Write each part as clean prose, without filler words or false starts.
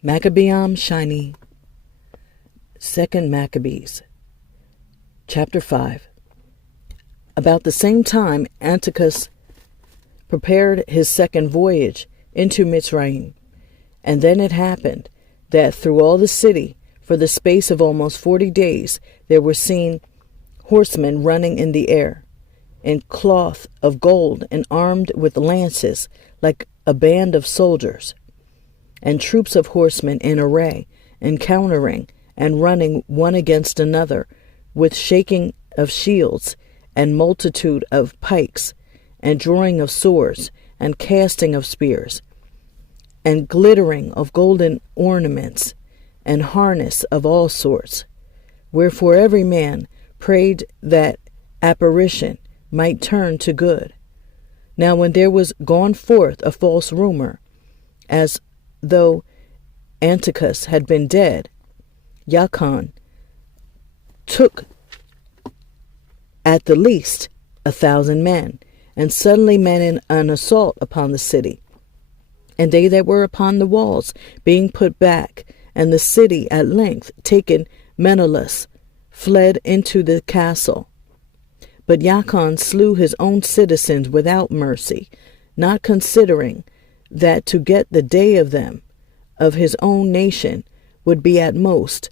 Maccabees, Sheniy, 2nd Maccabees, chapter 5. About the same time Antiochus prepared his second voyage into Mitzrayim, and then it happened that through all the city, for the space of almost 40 days, there were seen horsemen running in the air, in cloth of gold, and armed with lances, like a band of soldiers, and troops of horsemen in array, encountering and running one against another, with shaking of shields, and multitude of pikes, and drawing of swords, and casting of spears, and glittering of golden ornaments, and harness of all sorts. Wherefore every man prayed that apparition might turn to good. Now when there was gone forth a false rumor, as though Antiochus had been dead, Yachan took at the least 1,000 men, and suddenly made an assault upon the city. And they that were upon the walls being put back, and the city at length taken Menelaus, fled into the castle. But Yachan slew his own citizens without mercy, not considering that to get the day of them, of his own nation, would be a most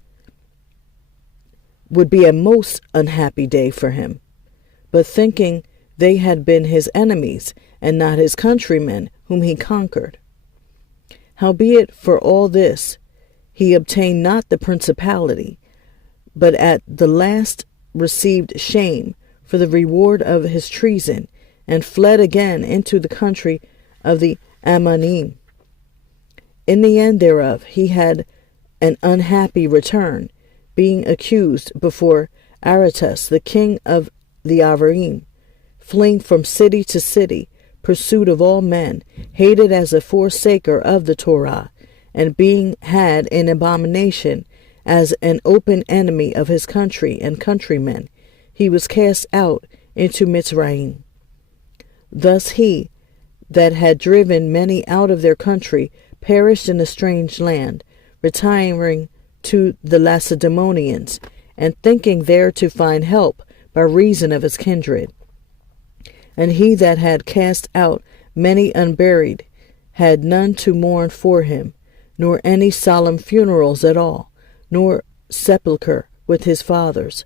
unhappy day for him. But thinking they had been his enemies, and not his countrymen whom he conquered. Howbeit for all this he obtained not the principality, but at the last received shame for the reward of his treason, and fled again into the country of the Ammonim. In the end thereof he had an unhappy return, being accused before Aretas, the king of the Avarim, fleeing from city to city, pursued of all men, hated as a forsaker of the Torah, and being had in abomination as an open enemy of his country and countrymen, he was cast out into Mitzrayim. Thus he that had driven many out of their country perished in a strange land, retiring to the Lacedaemonians, and thinking there to find help by reason of his kindred. And he that had cast out many unburied had none to mourn for him, nor any solemn funerals at all, nor sepulchre with his fathers.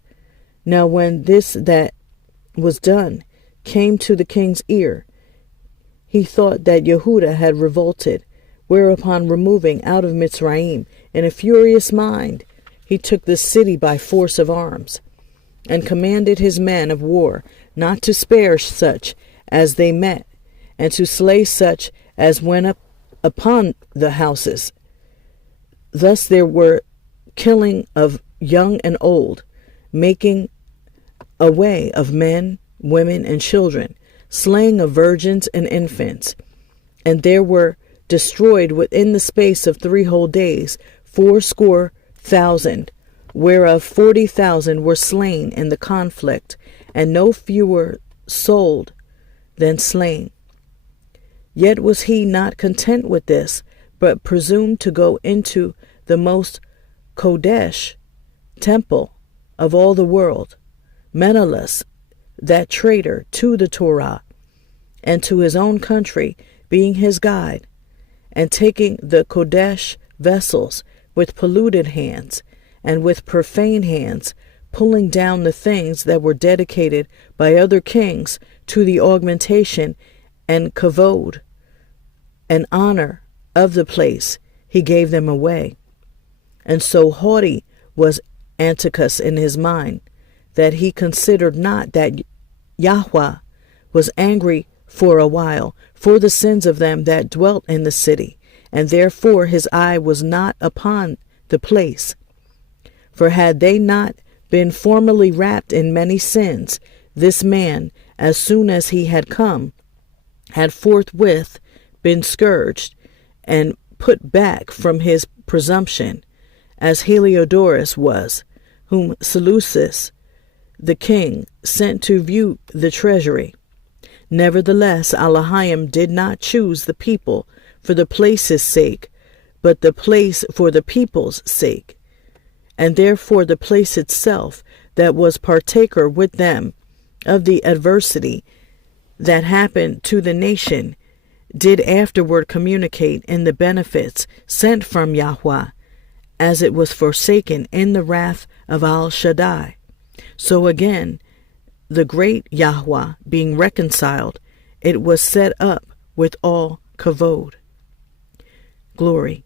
Now when this that was done came to the king's ear, he thought that Yehuda had revolted, whereupon removing out of Mitzrayim in a furious mind, he took the city by force of arms, and commanded his men of war not to spare such as they met, and to slay such as went up upon the houses. Thus there were killing of young and old, making away of men, women, and children, slaying of virgins and infants. And there were destroyed within the space of 3 whole days 80,000, whereof 40,000 were slain in the conflict, and no fewer sold than slain. Yet was he not content with this, but presumed to go into the most Kodesh temple of all the world, Menelaus, that traitor to the Torah, and to his own country, being his guide, and taking the Kodesh vessels with polluted hands, and with profane hands, pulling down the things that were dedicated by other kings to the augmentation and kavod and honor of the place, he gave them away. And so haughty was Antiochus in his mind, that he considered not that Yahweh was angry for a while for the sins of them that dwelt in the city, and therefore his eye was not upon the place. For had they not been formerly wrapped in many sins, this man, as soon as he had come, had forthwith been scourged and put back from his presumption, as Heliodorus was, whom Seleucus the king sent to view the treasury. Nevertheless, Elohim did not choose the people for the place's sake, but the place for the people's sake. And therefore the place itself that was partaker with them of the adversity that happened to the nation did afterward communicate in the benefits sent from Yahweh, as it was forsaken in the wrath of Al Shaddai. So again, the great Yahweh being reconciled, it was set up with all kavod, glory.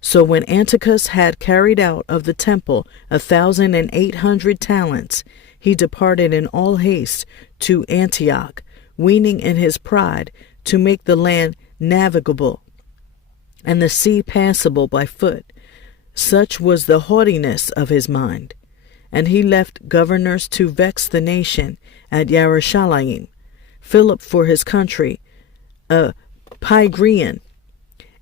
So when Antiochus had carried out of the temple 1,800 talents, he departed in all haste to Antioch, weening in his pride to make the land navigable, and the sea passable by foot. Such was the haughtiness of his mind. And he left governors to vex the nation at Yashar'al, Philip for his country, a Pygrian,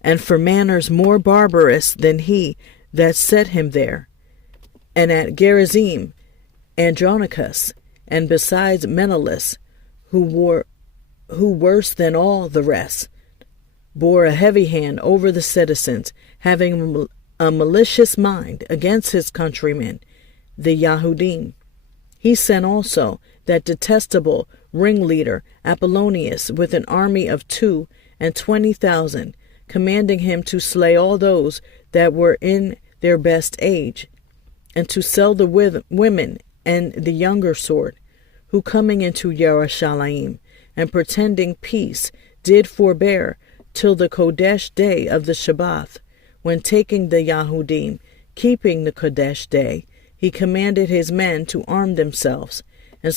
and for manners more barbarous than he that set him there, and at Gerizim, Andronicus, and besides Menelaus, who worse than all the rest, bore a heavy hand over the citizens, having a malicious mind against his countrymen, the Yahudim. He sent also that detestable ringleader Apollonius with an army of 22,000, commanding him to slay all those that were in their best age, and to sell the women and the younger sword, who coming into Yashar'al, and pretending peace, did forbear till the Kodesh day of the Shabbath, when taking the Yahudim, keeping the Kodesh day, he commanded his men to arm themselves, and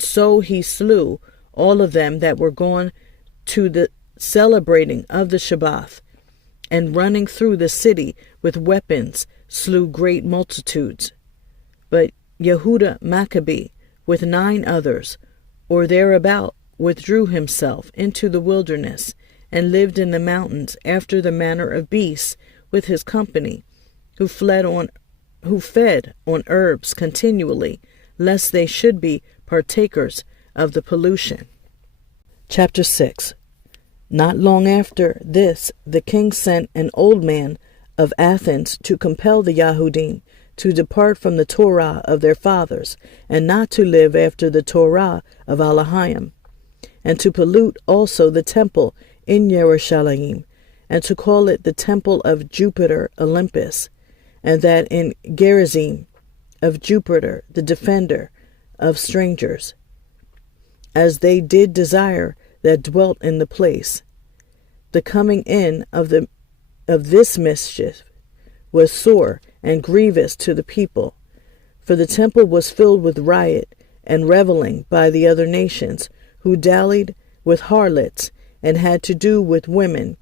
so he slew all of them that were gone to the celebrating of the Shabbath, and running through the city with weapons, slew great multitudes. But Yehuda Maccabee, with 9 others, or thereabout, withdrew himself into the wilderness, and lived in the mountains after the manner of beasts with his company, who fed on herbs continually, lest they should be partakers of the pollution. Chapter 6. Not long after this, the king sent an old man of Athens to compel the Yahudim to depart from the Torah of their fathers, and not to live after the Torah of Elohim, and to pollute also the temple in Yerushalayim, and to call it the temple of Jupiter Olympus, and that in Gerizim of Jupiter, the defender of strangers, as they did desire that dwelt in the place. The coming in of this mischief was sore and grievous to the people, for the temple was filled with riot and reveling by the other nations, who dallied with harlots and had to do with women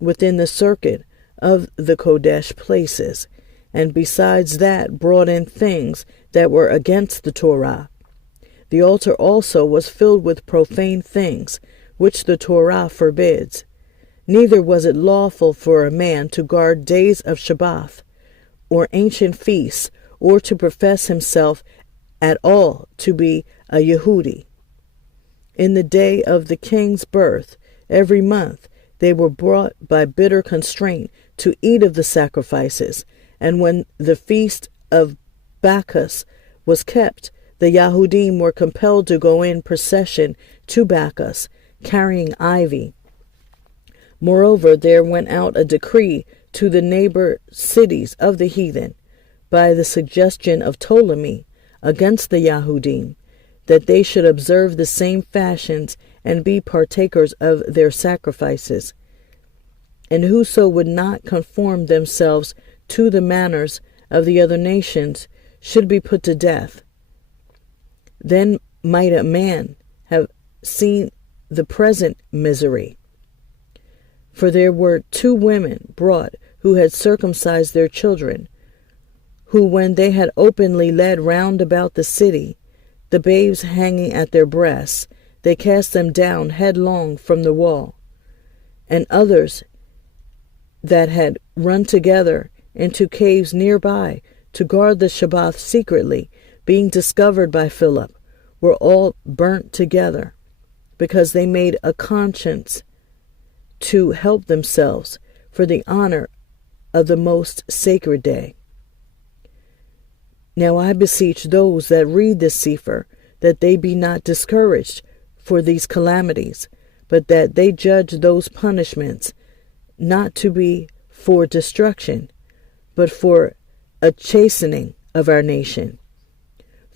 within the circuit of the Kodesh places, and besides that brought in things that were against the Torah. The altar also was filled with profane things, which the Torah forbids. Neither was it lawful for a man to guard days of Shabbath, or ancient feasts, or to profess himself at all to be a Yehudi. In the day of the king's birth, every month, they were brought by bitter constraint to eat of the sacrifices, and when the feast of Bacchus was kept, the Yahudim were compelled to go in procession to Bacchus, carrying ivy. Moreover, there went out a decree to the neighbor cities of the heathen, by the suggestion of Ptolemy, against the Yahudim, that they should observe the same fashions and be partakers of their sacrifices. And whoso would not conform themselves to the manners of the other nations should be put to death. Then might a man have seen the present misery. For there were 2 women brought who had circumcised their children, who when they had openly led round about the city, the babes hanging at their breasts, they cast them down headlong from the wall. And others that had run together into caves nearby to guard the Shabbath secretly, being discovered by Philip, were all burnt together, because they made a conscience to help themselves for the honor of the most sacred day. Now I beseech those that read this Sefer, that they be not discouraged for these calamities, but that they judge those punishments not to be for destruction, but for a chastening of our nation.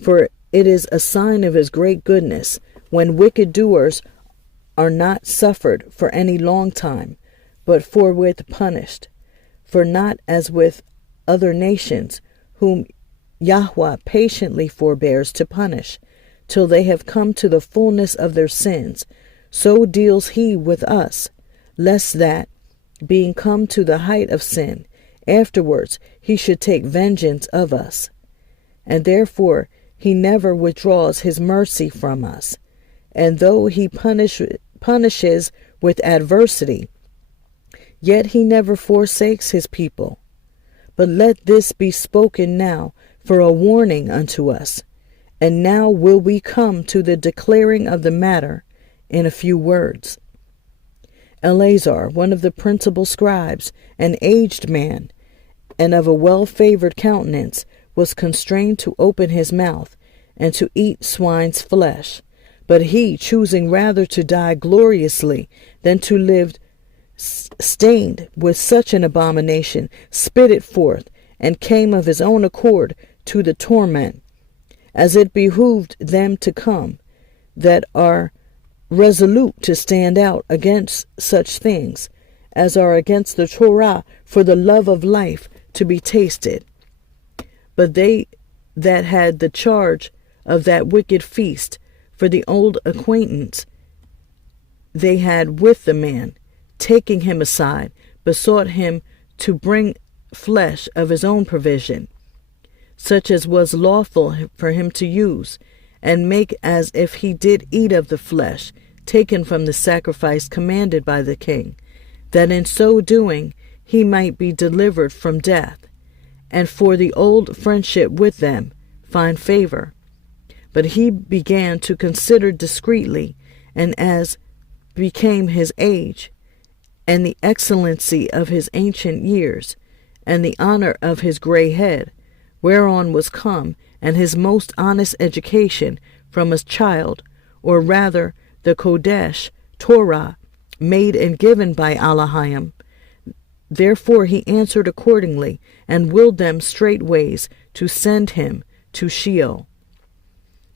For it is a sign of his great goodness when wicked doers are not suffered for any long time, but forthwith punished. For not as with other nations, whom Yahweh patiently forbears to punish, till they have come to the fullness of their sins, so deals he with us, lest that, being come to the height of sin, afterwards he should take vengeance of us. And therefore he never withdraws his mercy from us. And though he punishes with adversity, yet he never forsakes his people. But let this be spoken now for a warning unto us. And now will we come to the declaring of the matter in a few words. Eleazar, one of the principal scribes, an aged man, and of a well-favored countenance, was constrained to open his mouth, and to eat swine's flesh. But he, choosing rather to die gloriously than to live stained with such an abomination, spit it forth, and came of his own accord to the torment, as it behooved them to come, that are resolute to stand out against such things as are against the Torah, for the love of life to be tasted. But they that had the charge of that wicked feast, for the old acquaintance they had with the man, taking him aside, besought him to bring flesh of his own provision, such as was lawful for him to use, and make as if he did eat of the flesh taken from the sacrifice commanded by the king, that in so doing he might be delivered from death, and for the old friendship with them find favor. But he began to consider discreetly, and as became his age, and the excellency of his ancient years, and the honor of his gray head, whereon was come, and his most honest education from a child, or rather the Kodesh, Torah, made and given by Elohim. Therefore he answered accordingly, and willed them straightways to send him to Sheol.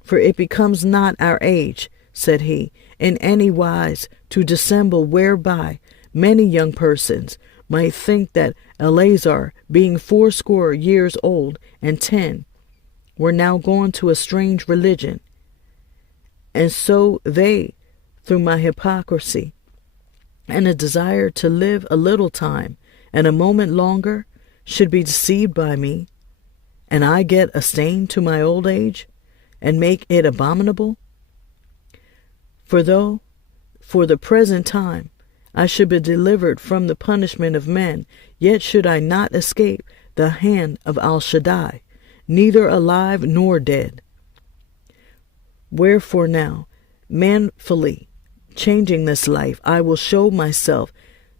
For it becomes not our age, said he, in any wise to dissemble whereby many young persons might think that Eleazar, being 80 years old and 10, were now gone to a strange religion. And so they, through my hypocrisy, and a desire to live a little time, and a moment longer, should be deceived by me, and I get a stain to my old age, and make it abominable? For though, for the present time, I should be delivered from the punishment of men, yet should I not escape the hand of Al Shaddai, neither alive nor dead. Wherefore now, manfully changing this life, I will show myself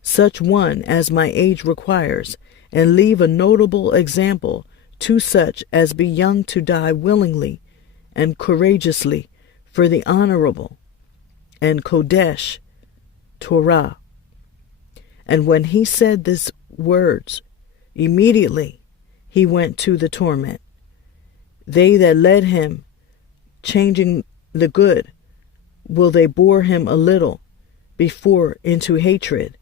such one as my age requires, and leave a notable example to such as be young to die willingly and courageously for the honorable and Kodesh Torah. And when he said these words, immediately he went to the torment. They that led him, changing the good, will they bore him a little before into hatred,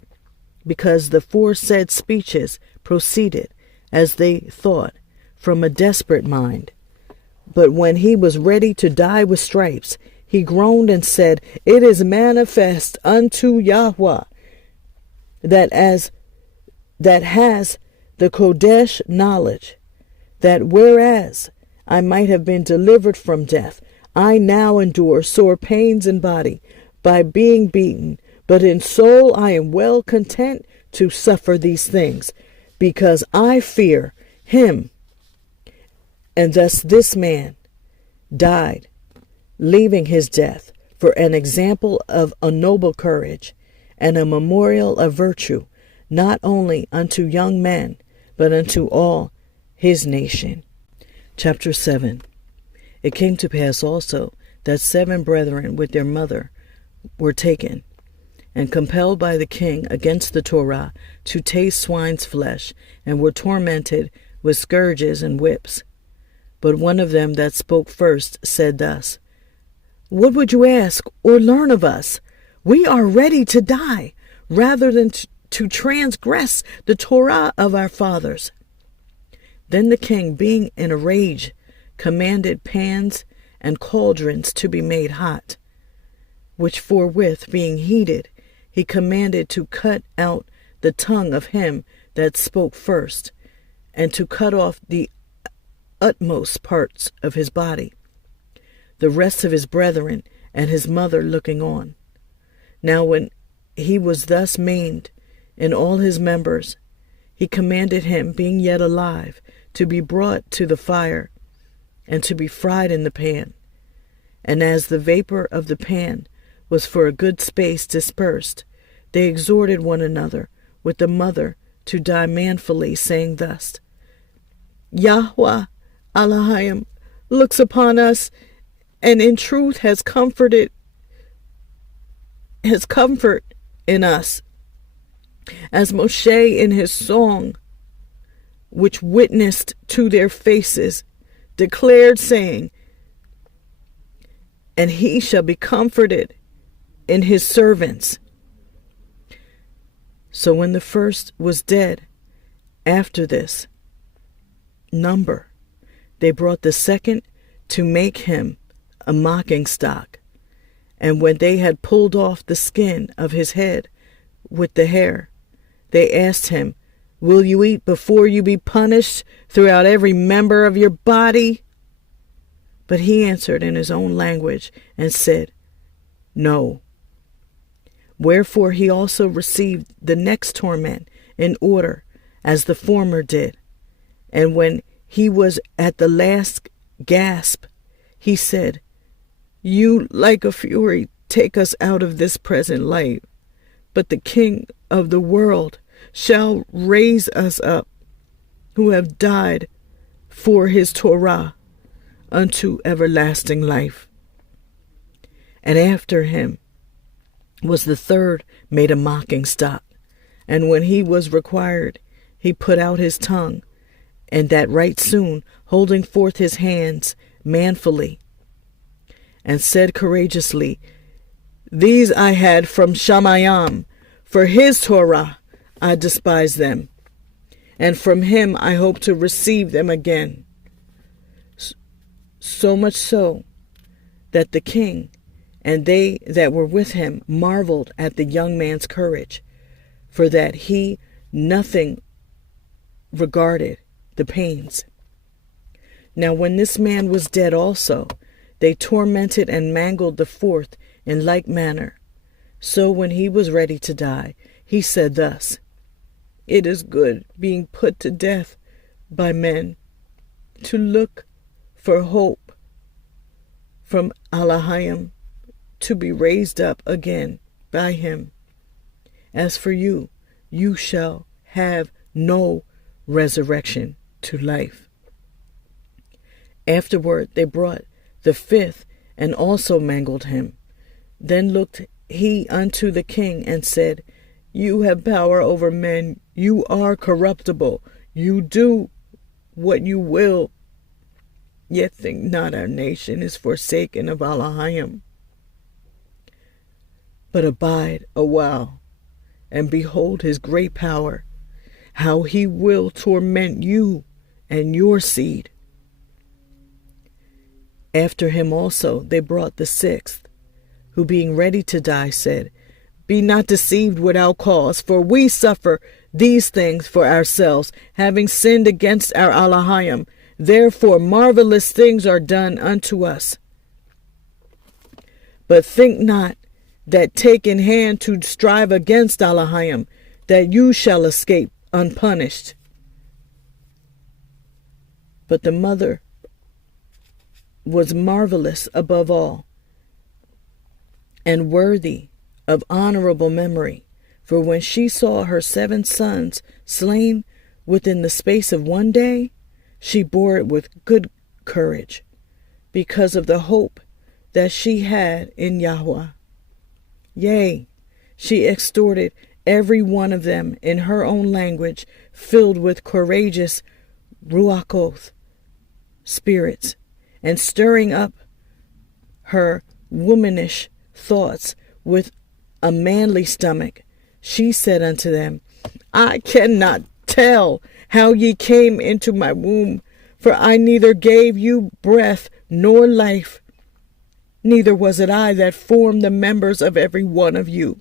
because the foresaid speeches proceeded, as they thought, from a desperate mind. But when he was ready to die with stripes, he groaned and said, It is manifest unto Yahweh that has the Kodesh knowledge, that whereas I might have been delivered from death, I now endure sore pains in body by being beaten, but in soul I am well content to suffer these things, because I fear him. And thus this man died, leaving his death for an example of a noble courage, and a memorial of virtue, not only unto young men, but unto all his nation. Chapter 7. It came to pass also that 7 brethren with their mother were taken, and compelled by the king against the Torah to taste swine's flesh, and were tormented with scourges and whips. But one of them that spoke first said thus, What would you ask or learn of us? We are ready to die, rather than to transgress the Torah of our fathers. Then the king, being in a rage, commanded pans and cauldrons to be made hot, which forthwith being heated, he commanded to cut out the tongue of him that spoke first, and to cut off the utmost parts of his body, the rest of his brethren and his mother looking on. Now when he was thus maimed in all his members, he commanded him, being yet alive, to be brought to the fire, and to be fried in the pan. And as the vapor of the pan was for a good space dispersed, they exhorted one another with the mother to die manfully, saying thus, Yahweh Elohim looks upon us, and in truth has comfort in us, as Moshe in his song, which witnessed to their faces, declared, saying, And he shall be comforted in his servants. So when the first was dead, after this number, they brought the second to make him a mocking stock. And when they had pulled off the skin of his head with the hair, they asked him, Will you eat before you be punished throughout every member of your body? But he answered in his own language and said, No. Wherefore he also received the next torment in order as the former did. And when he was at the last gasp, he said, You, like a fury, take us out of this present life, but the King of the world shall raise us up, who have died for his Torah, unto everlasting life. And after him was the third made a mocking stock, and when he was required, he put out his tongue, and that right soon, holding forth his hands manfully, and said courageously, These I had from Sheniy, for his Torah I despise them, and from him I hope to receive them again. So much so that the king and they that were with him marveled at the young man's courage, for that he nothing regarded the pains. Now when this man was dead also, they tormented and mangled the fourth in like manner. So when he was ready to die, he said thus, It is good, being put to death by men, to look for hope from Elohim, to be raised up again by him. As for you, you shall have no resurrection to life. Afterward they brought the fifth, and also mangled him. Then looked he unto the king, and said, You have power over men, you are corruptible, you do what you will. Yet think not our nation is forsaken of Elohim. But abide a while, and behold his great power, how he will torment you and your seed. After him also they brought the sixth, who being ready to die said, Be not deceived without cause, for we suffer these things for ourselves, having sinned against our Elohim. Therefore marvelous things are done unto us. But think not that take in hand to strive against Elohim, that you shall escape unpunished. But the mother was marvelous above all, and worthy of honorable memory, for when she saw her 7 sons slain within the space of one day, she bore it with good courage, because of the hope that she had in Yahweh. Yea, she exhorted every one of them in her own language, filled with courageous ruachoth spirits, and stirring up her womanish thoughts with a manly stomach. She said unto them, I cannot tell how ye came into my womb, for I neither gave you breath nor life, neither was it I that formed the members of every one of you.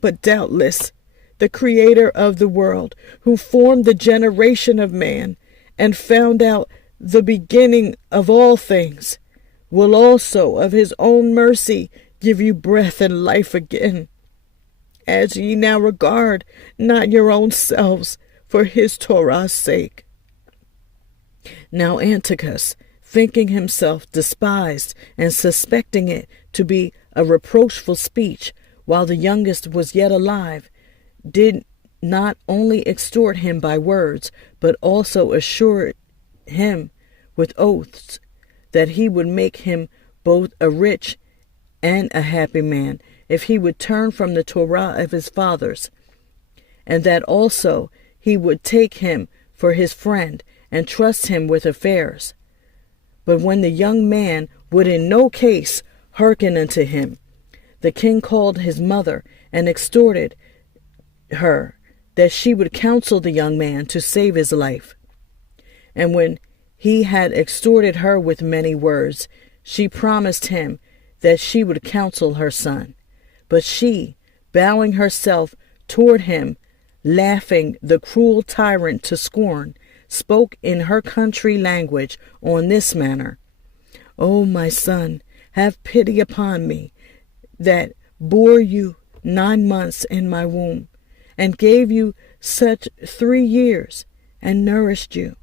But doubtless the Creator of the world, who formed the generation of man and found out the beginning of all things, will also of his own mercy give you breath and life again, as ye now regard not your own selves for his Torah's sake. Now Antiochus, thinking himself despised and suspecting it to be a reproachful speech, while the youngest was yet alive, did not only extort him by words, but also assured him with oaths that he would make him both a rich and a happy man if he would turn from the Torah of his fathers, and that also he would take him for his friend and trust him with affairs. But when the young man would in no case hearken unto him, the king called his mother and exhorted her that she would counsel the young man to save his life. And when he had exhorted her with many words, she promised him that she would counsel her son. But she, bowing herself toward him, laughing the cruel tyrant to scorn, spoke in her country language on this manner: O my son, have pity upon me, that bore you 9 months in my womb, and gave you such 3 years, and nourished you,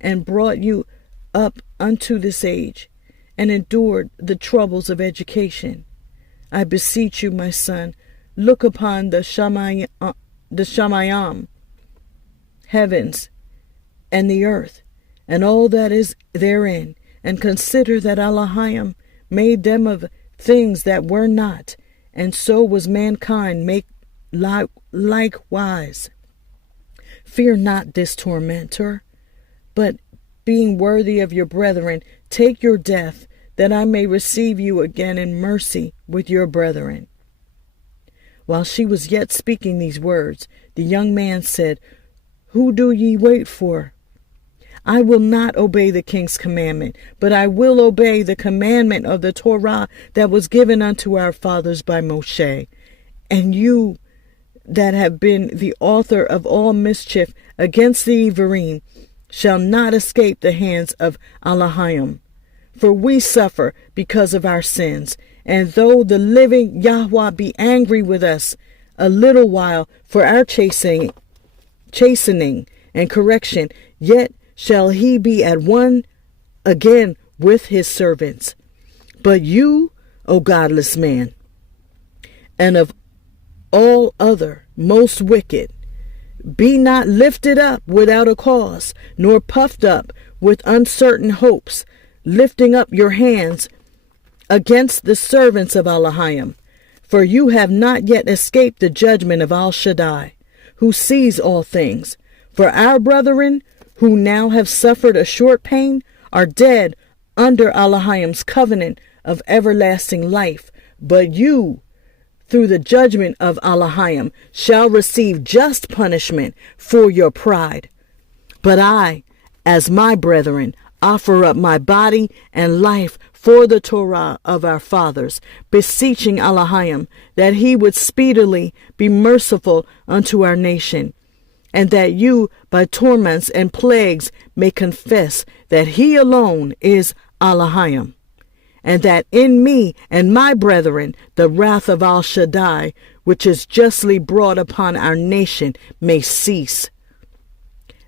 and brought you up unto this age, and endured the troubles of education. I beseech you, my son, look upon the Shemayim, heavens, and the earth, and all that is therein, and consider that Elohim made them of things that were not, and so was mankind made likewise. Fear not this tormentor, but being worthy of your brethren, take your death, that I may receive you again in mercy with your brethren. While she was yet speaking these words, the young man said, Who do ye wait for? I will not obey the king's commandment, but I will obey the commandment of the Torah that was given unto our fathers by Moshe. And you that have been the author of all mischief against the Ivarim shall not escape the hands of Elohim. For we suffer because of our sins, and though the living Yahweh be angry with us a little while for our chastening and correction, yet shall he be at one again with his servants. But you, O godless man, and of all other most wicked, be not lifted up without a cause, nor puffed up with uncertain hopes, lifting up your hands against the servants of Elohim. For you have not yet escaped the judgment of Al Shaddai, who sees all things. For our brethren, who now have suffered a short pain, are dead under Elohim's covenant of everlasting life. But you, through the judgment of Elohim, shall receive just punishment for your pride. But I, as my brethren, offer up my body and life for the Torah of our fathers, beseeching Elohim that he would speedily be merciful unto our nation, and that you by torments and plagues may confess that he alone is Elohim, and that in me and my brethren the wrath of Al Shaddai, which is justly brought upon our nation, may cease.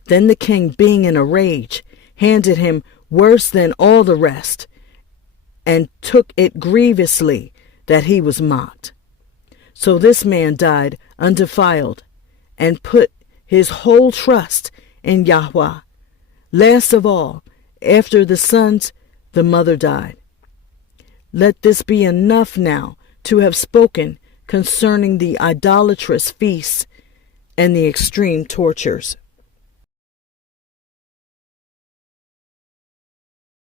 Then the king, being in a rage, handed him worse than all the rest, and took it grievously that he was mocked. So this man died undefiled, and put his whole trust in Yahweh. Last of all, after the sons, the mother died. Let this be enough now to have spoken concerning the idolatrous feasts and the extreme tortures.